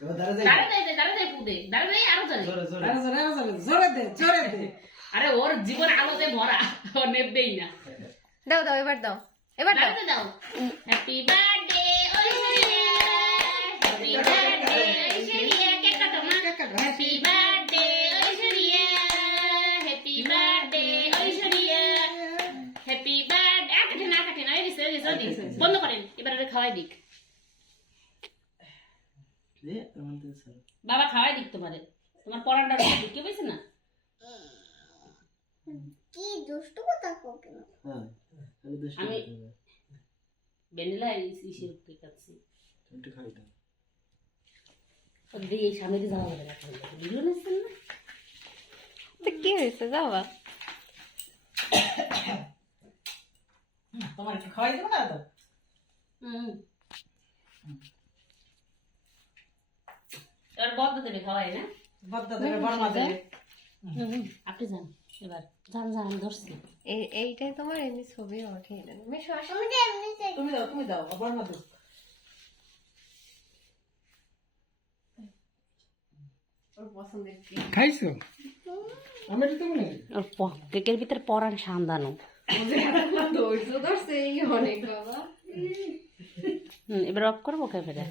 এবার দাঁড়া যাই দাঁড়া পুদে দাঁড়া আরো জানি জোরে দে আরে ওর জীবন আলোতে ভরা ও নেবেই না দাও দাও এবার দাও এবার দাও দাঁড়াতে দাও happy birthday Aishwarya happy birthday Aishwarya cake কাটো মা happy birthday Aishwarya happy birthday Aishwarya happy birthday কাটে না এই গেছে বন্ধ করেন এবার আরে খাওয়াই দিক দে আমার দিন স্যার বাবা খাওয়াই দিক তোমারে তোমার পরানটা কি হইছে না কি দুষ্টু কথা কোকে হ্যাঁ আমি দোষ আমি ভ্যানিলা ইসের কেক আছে তুমি খাই দাও ওই এই সামনে দিয়ে যাওয়া যাবে না ভিডিও নিছেন না তো কি হয়েছে যাওয়া তোমার কি খাওয়াই দেব না তো হুম এবার বদ্ধ দেবে খাওয়াই না বদ্দা দেবে বড় মা দেবে আপনি যান এবার যান যান আমি ধরছি এইটাই তোমার এমনি ছবি ওঠে না মেশো আসো আমি তো এমনি চাই তুমি দাও বড় মা দেবে ওর পছন্দের কি খাইছো আমি তো মনে ওর কেকের ভিতরে পরান সান্দানো ধৈর্য ধরছে এই অনেক বাবা এবার অফ করবো ক্যামেরা